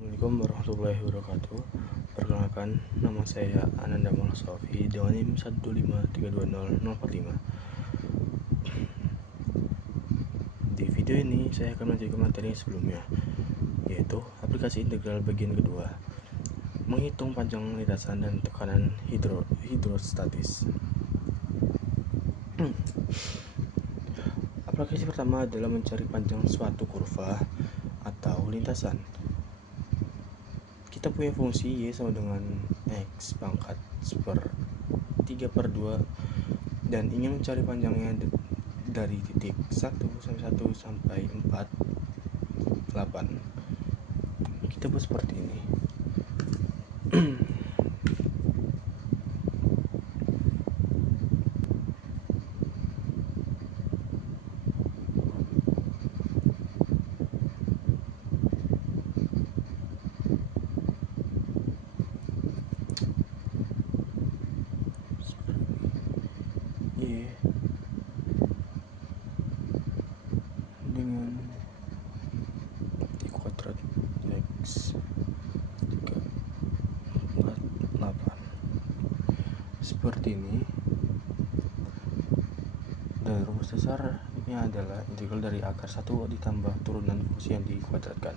Assalamualaikum warahmatullahi wabarakatuh. Perkenalkan, nama saya Ananda Malasofi dengan NIM 1532045. Di video ini saya akan melanjutkan materi sebelumnya, yaitu aplikasi integral bagian kedua, menghitung panjang lintasan dan tekanan hidrostatis. Aplikasi pertama adalah mencari panjang suatu kurva atau lintasan. Kita punya fungsi Y sama dengan X pangkat 3/2 dan ingin mencari panjangnya dari titik 1 sampai 1 sampai 4, 8. Kita buat seperti ini. Y dengan Y kuadrat X 3, 4, 8 seperti ini. Dan rumus dasarnya adalah integral dari akar 1 ditambah turunan fungsi yang dikuadratkan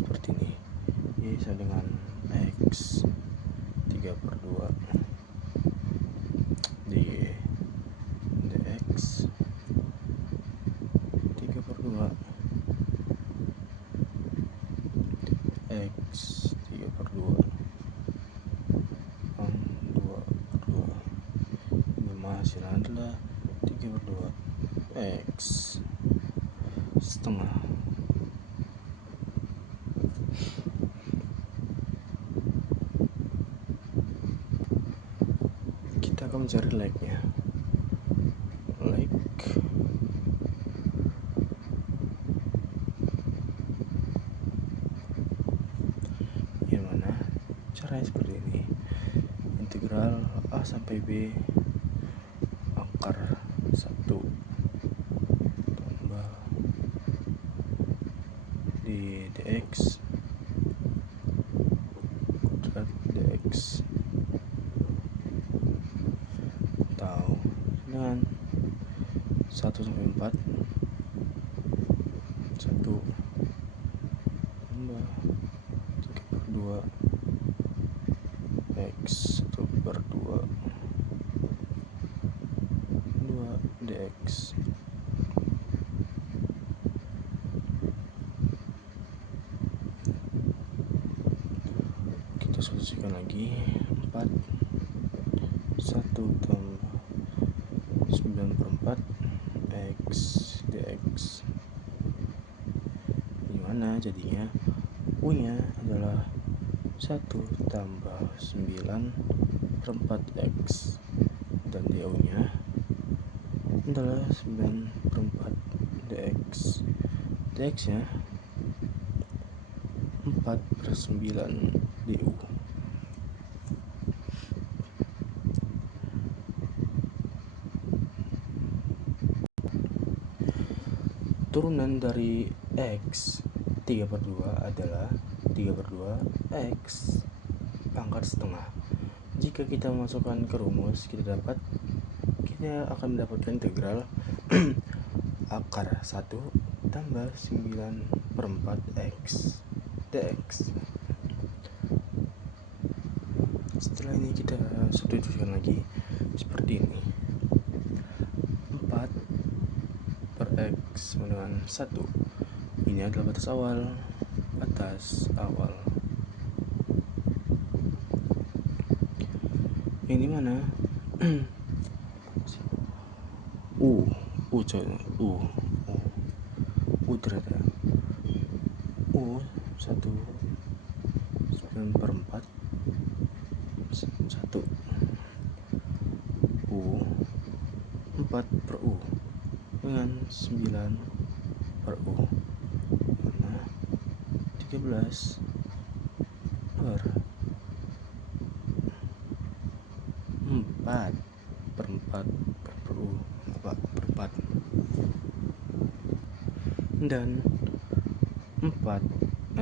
seperti ini. Y sama dengan X 3/2 dx 3/2 X 3/2 2/2. Ini hasilnya adalah 3/2 X setengah. Kita akan mencari like-nya. Yang mana caranya seperti ini. Integral A sampai B akar 1 tambah di dx kuadrat dx atau dengan 1 sampai 4 1 tambah 3/2 X 1/2 2 dx. Kita solusikan lagi. 4 1 tambah 9/4 X dx, dimana jadinya U nya adalah 1 tambah 9/4 X dan DU nya adalah 9/4 dx. Dx nya 4/9 DU. Turunan dari X 3/2 adalah 3/2 X pangkat setengah. Jika kita masukkan ke rumus, kita akan mendapatkan integral akar 1 tambah 9/4 X dx. Setelah ini kita substitusikan lagi seperti ini. 4 per X sama dengan 1. Ini adalah batas awal. Ini mana? U ternyata U 1 9/4 1 U 4/U dengan 9/U mana 13 per 4/4 per 4 dan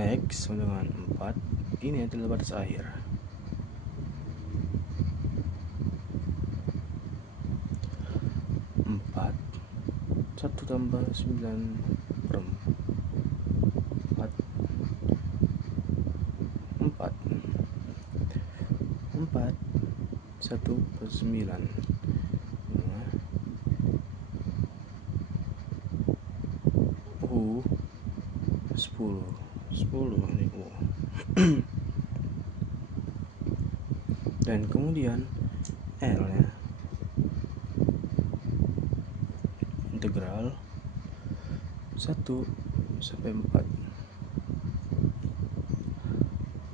X sama dengan 4. Ini adalah batas akhir. 4 1 tambah 9 per 4 4 4 1 per 9 U 10 ini U. Dan kemudian L ya, integral 1 sampai 4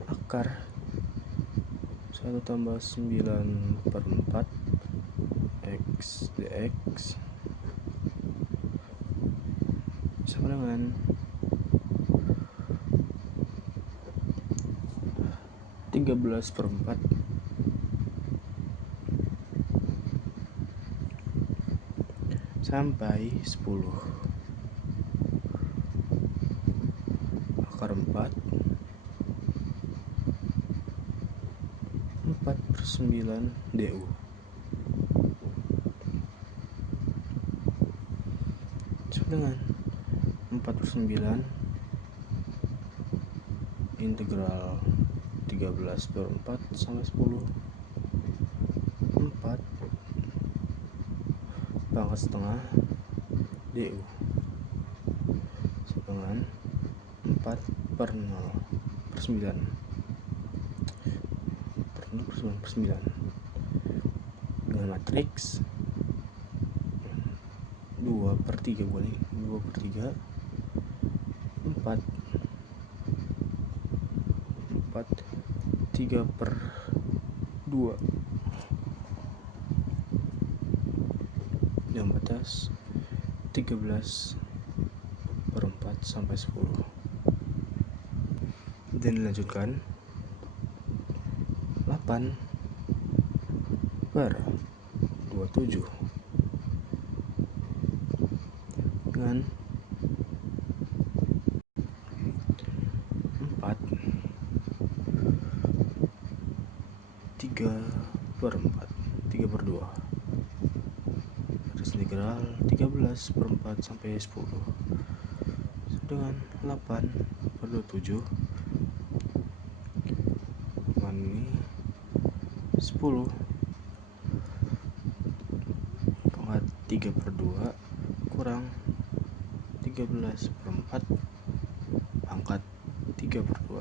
akar 1 tambah 9 per 4 X dx sama dengan 13 per 4 sampai 10 akar 4 per 9 du sama dengan 4 per 9 integral 13 per 4 sampai 10 4 pangkat setengah du dengan 4 per 0 per 9 per 0 per 9 dengan matriks 2 per 3 boleh 2 per 3 4 3 per 2 yang batas 13 per 4 sampai 10 dan dilanjutkan 8 per 27 dengan 4 3 per 4 3 per 2 atas integral 13 per 4 sampai 10 dengan 8 per 27 dengan ini 10 pangkat 3 per 2 kurang 13 per 4 pangkat 3 per 2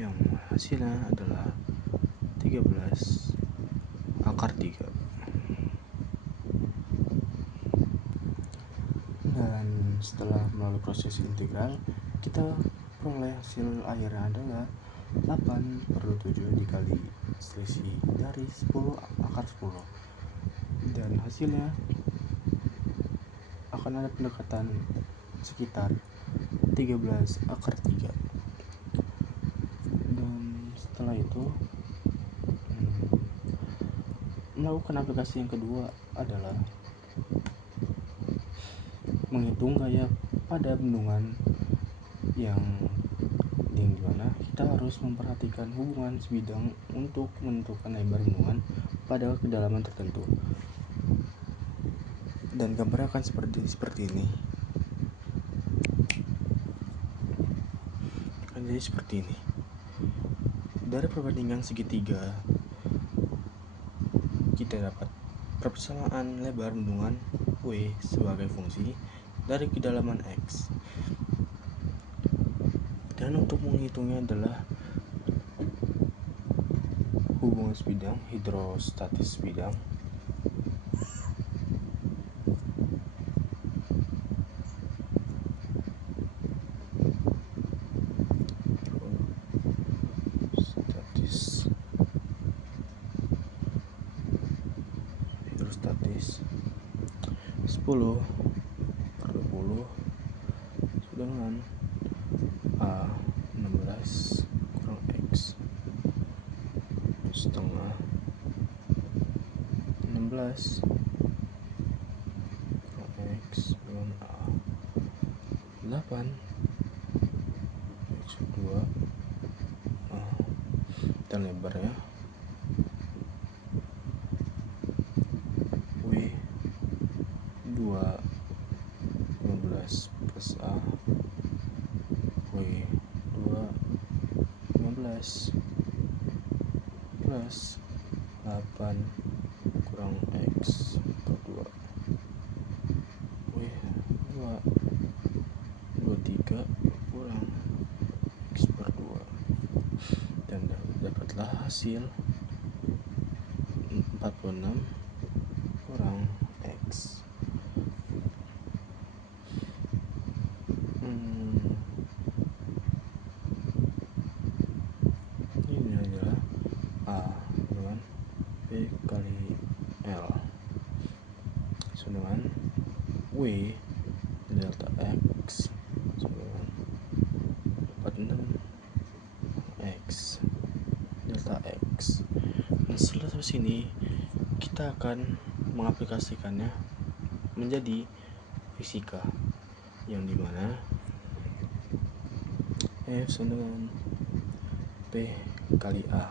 yang hasilnya adalah 13 akar 3. Dan setelah melalui proses integral kita peroleh hasil akhirnya adalah 8 per 27 dikali selisih dari 10 akar 10 dan hasilnya akan ada pendekatan sekitar 13 akar 3. Dan setelah itu melakukan aplikasi yang kedua adalah menghitung gaya pada bendungan yang dimana kita harus memperhatikan hubungan sebidang untuk menentukan lebar bendungan pada kedalaman tertentu. Dan gambarnya akan seperti ini. Jadi seperti ini. Dari perbandingan segitiga kita dapat persamaan lebar bendungan W sebagai fungsi dari kedalaman X. Dan untuk menghitungnya adalah hubungan sebidang, hidrostatis sebidang hidrostatis 10 per 20 dengan A 16 kurang X setengah 16 kurang X dengan A 8 dan lebarnya W 2 15 plus A W 2 15 plus 8 kurang X per 2 W 2 23 kurang X per 2, dan dapatlah hasil 46 kurang X. Ini adalah A dengan B kali L dengan W delta X dengan 46 X delta X. Nah, setelah sini kita akan mengaplikasikannya menjadi fisika, yang dimana F sama dengan P kali A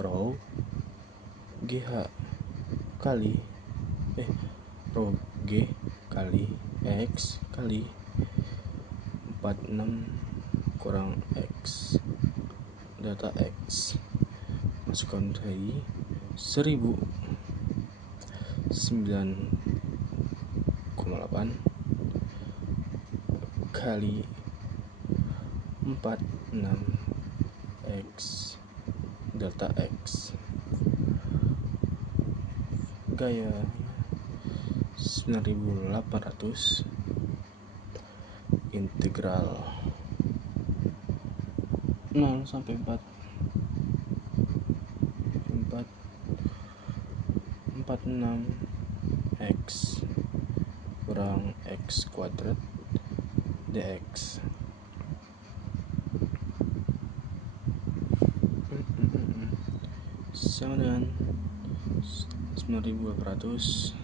rho GH kali rho G kali X kali 46 kurang X delta X, masukkan dari 1009,8 kali 46 X delta X, gaya 9800 integral 0 sampai 46 X kurang X kuadrat dx. Sama dengan 9800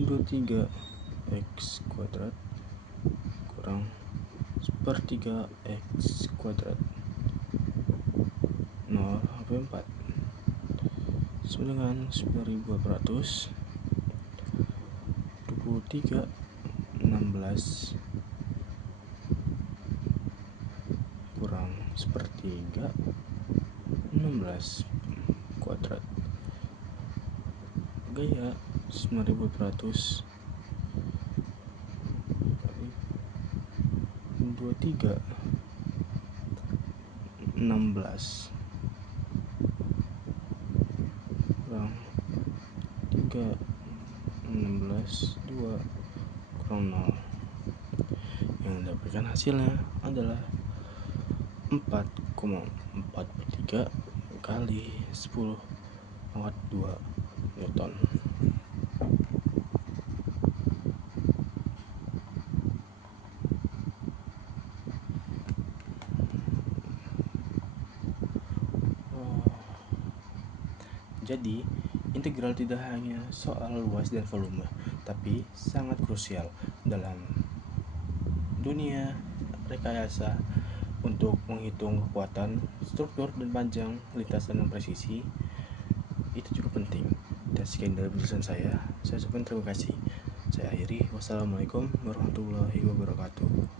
23 X kuadrat kurang 1/3 X kuadrat 0 sampai 4 sama dengan 9800 23 16 kurang 1/3 16 kuadrat, gaya 9800 kali 23 16 kurang 3 16 2 kurang 0, yang mendapatkan hasilnya adalah 4,43 kali 10 pangkat 2 Newton. Jadi integral tidak hanya soal luas dan volume, tapi sangat krusial dalam dunia rekayasa untuk menghitung kekuatan, struktur, dan panjang lintasan yang presisi. Itu juga penting. Dan sekian dari penjelasan saya ucapkan terima kasih. Saya akhiri. Wassalamualaikum warahmatullahi wabarakatuh.